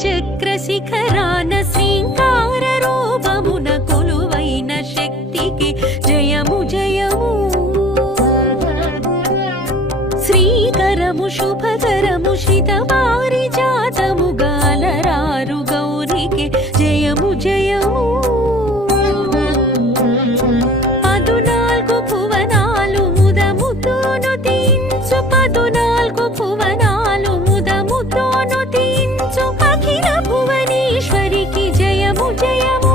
శ్రీచక్ర శిఖరాన శ్రీంకార రూపమున కొలువైన శక్తికి జయము జయము. శ్రీకరము శుభకరము శ్రితవారి జాతము గాలరారు గౌరికి జయము జయము. 14 భువనాలు ముదముతోను తీయించు 14 భువనాలు ముదముతోను తీయించు అఖిల భువనేశ్వరికి జయము జయము.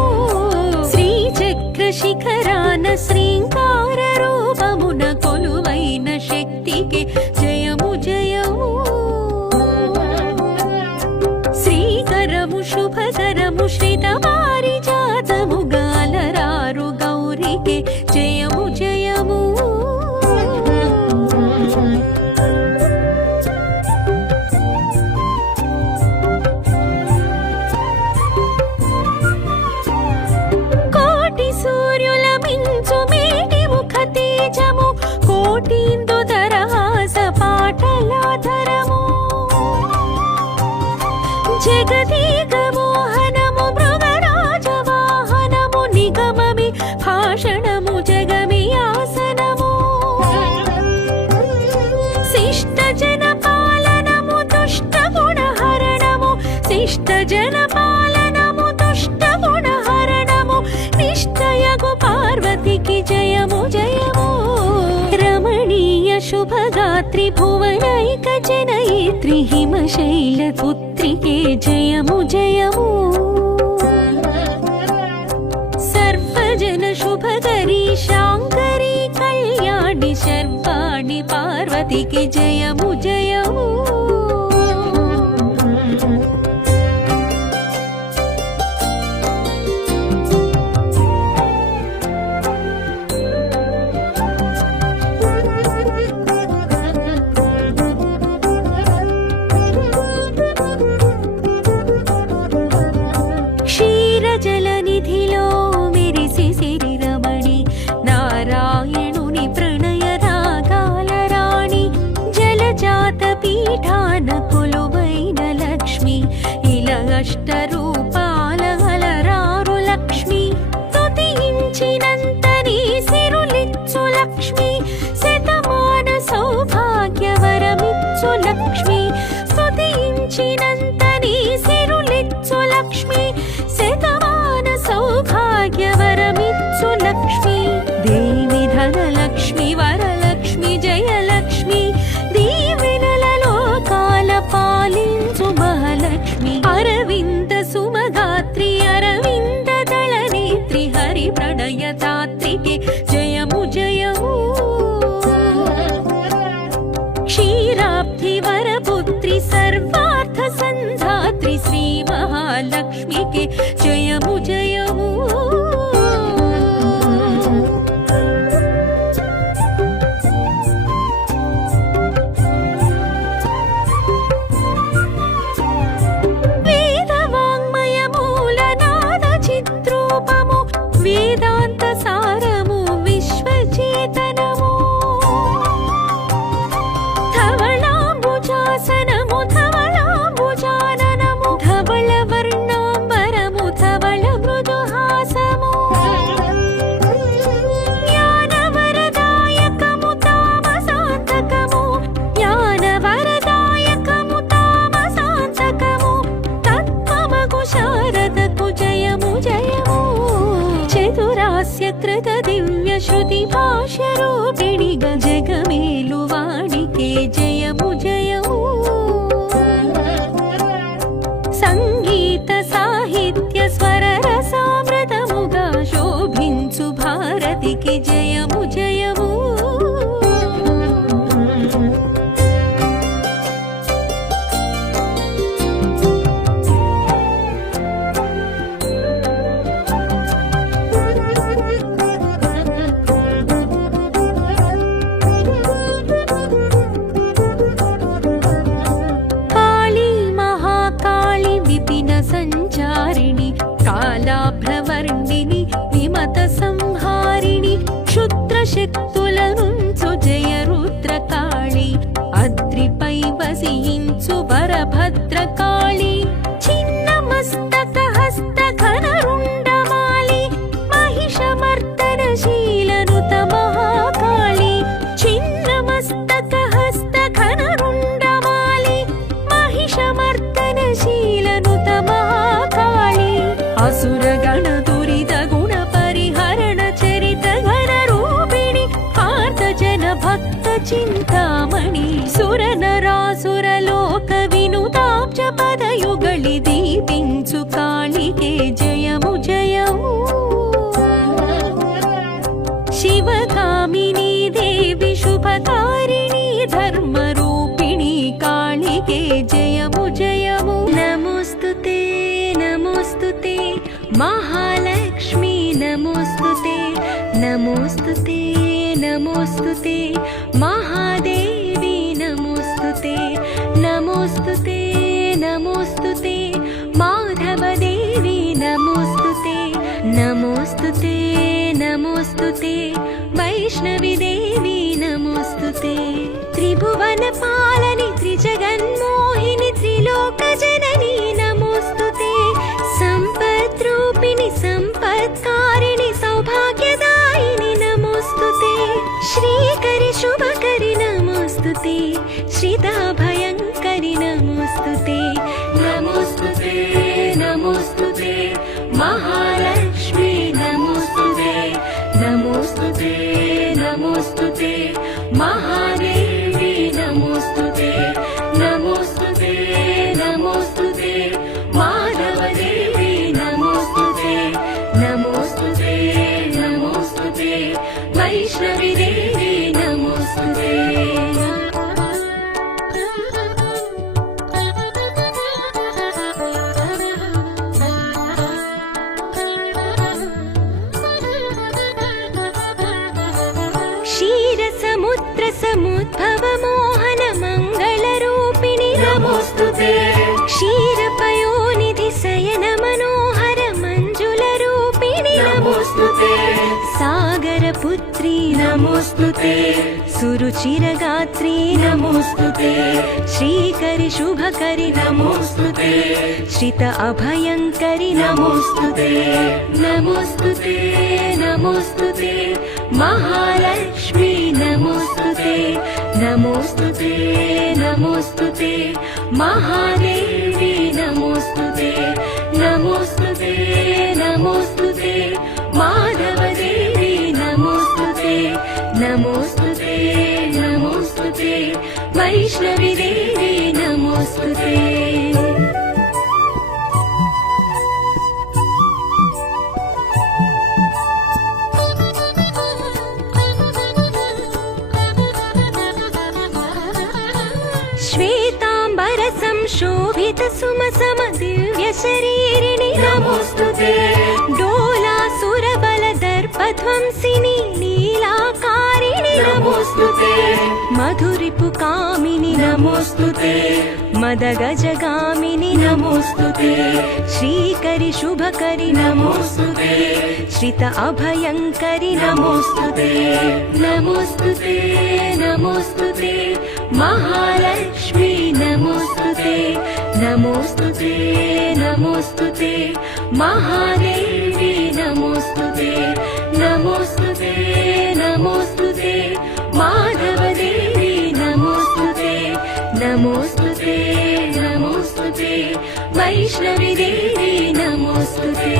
శ్రీచక్ర శిఖరాన శ్రీంకార రూపమున కొలువైన శక్తికి జయము జయము. శ్రీకరము శుభకరము శ్రితవారి జాతము గాలరారు గౌరికి జయము జయము. కోటి సూర్యుల మించు మేటి ముఖ తేజము కోటిందు దరహాస పాటలాధరము. జగదీక మోహనము మృగరాజ వాహనము నిగమమి భాషణము జగమి ఆసనము. శిష్ట జన పాలనము దుష్ట గుణహరణము శిష్ట జన పాలనము దుష్ట గుణహరణము. నిశ్చయగు పార్వతికి జయము జయము. రమణీయ శుభగాత్రి భువనైక జనయిత్రి హిమశైల పుత్రికే జయము జయము. సర్వజన శుభకరి శాంకరి కళ్యాణి శర్వాణి పార్వతికి జయము జయము. జలనిధిలో మెరిసి సిరి రమణి నారాయణుని ప్రణయ రాగాల రాణి. జలజాత పీఠాన కొలువైన లక్ష్మి ఇలా అష్టరూపాల అలరారు లక్ష్మి. స్తుతించినంత నీ సిరులిచ్చు లక్ష్మి శతమాన సౌభాగ్యవరమిచ్చు లక్ష్మి. స్తుతించినంత నీ సిరులిచ్చు లక్ష్మి శతమాన సౌభాగ్యవరమిచ్చు లక్ష్మి. దేవి ధనలక్ష్మి వరలక్ష్మి జయలక్ష్మి దీవెనలలో కాల పాలించు మహాలక్ష్మి. అరవింద సుమగాత్రి అరవింద దళనేత్రి హరి ప్రణయదాత్రికి జయము జయము. క్షీరాబ్ధి వరపుత్రి సర్వార్థ సంధాత్రి శ్రీ మహాలక్ష్మికి జయము జయము. వేదవాంగ్మయ మూల నాద చిత్రూపము వేదాంత సారము విశ్వచేతనము. ధవళాంబుజాసనము ధవళాంబుజాననము ధవళ వర్ణాంబరము ధవళ మృదుహాసము. జ్ఞానవరదాయకము తామసాంతకము జ్ఞానవరదాయకము తామసాంతకము. తత్వమగు శారదకు జయము జయము. చతురాస్య కృత దివ్య శృతి భాష్య రూపిణి జగమేలు వాణికే జయము జయము. సంగీత సాహిత్య స్వర రసామృతముగా శోభించు భారతికి జయము జయము. సంచారిణి కాలాభ్రవర్ణిని విమత సంహారిణి క్షుద్ర महालक्ष्मी नमोस्तुते नमोस्तुते नमोस्तुते महादेवी नमोस्तुते नमोस्तुते नमोस्तुते माधवदेवी नमोस्तुते नमोस्तुते नमोस्तुते वैष्णवी देवी नमोस्तुते त्रिभुवनपालनि त्रिजगन्मोहिनि त्रिलोकजननी नमोस्तुते सम्पद्रूपिणि सम्पत्कारिणि सौभाग्यदायिनि नमोस्तुते श्रीकरि शुभकरि नमोस्तुते श्रिताभयङ्करि नमोस्तुते नमोस्तुते नमोस्तुते महालक्ष्मी नमोस्तुते नमोस्तुते नमोस्तुते महादेवी नमोस्तुते नमोस्तुते नमोस्तुते माधवदेवी नमोस्तुते नमोस्तुते नमोस्तुते वैष्णवी देवी नमोस्तुते क्षीरसमुद्रसमुद्भव मोहन मङ्गलरूपिणि नमोस्तुते क्षीरपयोनिधि शयन मनोहर मञ्जुलरूपिणि नमोस्तुते सागरपुत्री नमोस्तुते सुरुचिरगात्री नमोस्तुते श्रीकरि शुभकरि नमोस्तुते श्रित अभयङ्करि नमोस्तुते नमोस्तुते नमोस्तुते महालक्ष्मी नमोस्तुते नमोस्तुते नमोस्तुते महादेवी नमोस्तुते नमोस्तुते नमोस्तुते माधवदेवी नमोस्तुते नमोस्तुते नमोस्तुते वैष्णवी देवी नमोस्तुते शोभित सुमसम दिव्य शरीरिणि नमोस्तुते डोलासुरबल दर्पध्वंसिनि लीलाकारिणि नमोस्तुते मधुरिपुकामिनि नमोस्तुते मदगजगामिनि नमोस्तुते श्रीकरि शुभकरि नमोस्तुते श्रित अभयङ्करि नमोस्तुते नमोस्तुते नमोस्तुते महालक्ष्मी नमोस्तुते नमोस्तुते नमोस्तुते महादेवी नमोस्तुते नमोस्तुते नमोस्तुते माधवदेवी नमोस्तुते नमोस्तुते नमोस्तुते वैष्णवी देवी नमोस्तुते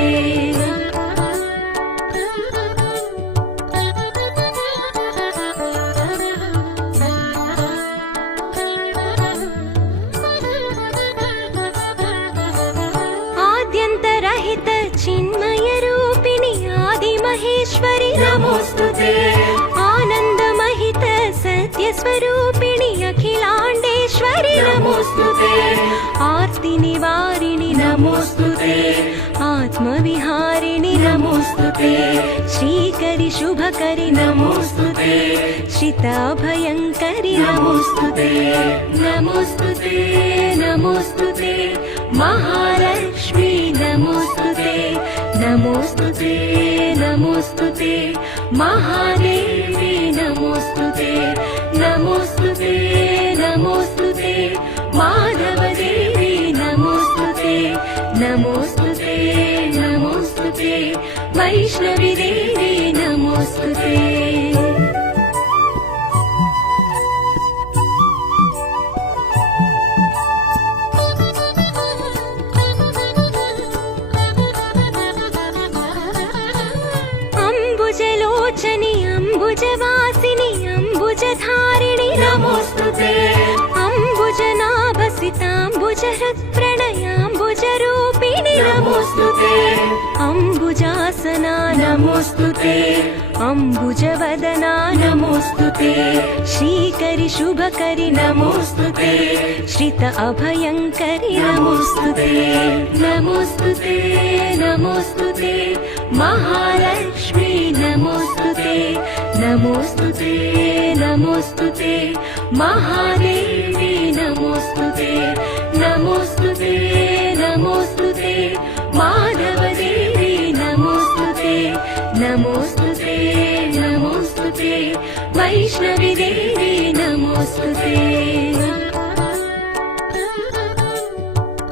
चिन्मय रूपिणि आदिमहेश्वरि नमोस्तुते आनन्दमहित सत्यस्वरूपिणि अखिलाण्डेश्वरि नमोस्तुते आर्तिनिवारिणि नमोस्तुते आत्मविहारिणि नमोस्तुते श्रीकरि शुभकरि नमोस्तुते श्रिताभयङ्करि नमोस्तुते नमोस्तुते नमोस्तुते महालक्ष्मी नमोस्तुते नमोस्तुते नमोस्तुते महादेवी नमोस्तुते नमोस्तुते नमोस्तुते माधवदेवी नमोस्तुते नमोस्तुते नमोस्तुते वैष्णवी देवी नमोस्तुते अम्बुजलोचनि अम्बुजवासिनि अम्बुजधारिणि नमोस्तुते अम्बुजनाभसिताम्बुजहृत्प्रणयाम्बुजरूपिणि नमोस्तुते अम्बुजासना नमोस्तुते अम्बुजवदना नमोस्तुते श्रीकरि शुभकरि नमोस्तुते श्रित अभयङ्करि नमोस्तुते नमोस्तुते नमोस्तुते महालक्ष्मी नमोस्तुते नमोस्तुते नमोस्तुते महादेवी नमोस्तुते नमोस्तुते नमोस्तुते माधवदेवी नमोस्तुते नमोस्तुते नमोस्तुते वैष्णवी देवी नमोस्तुते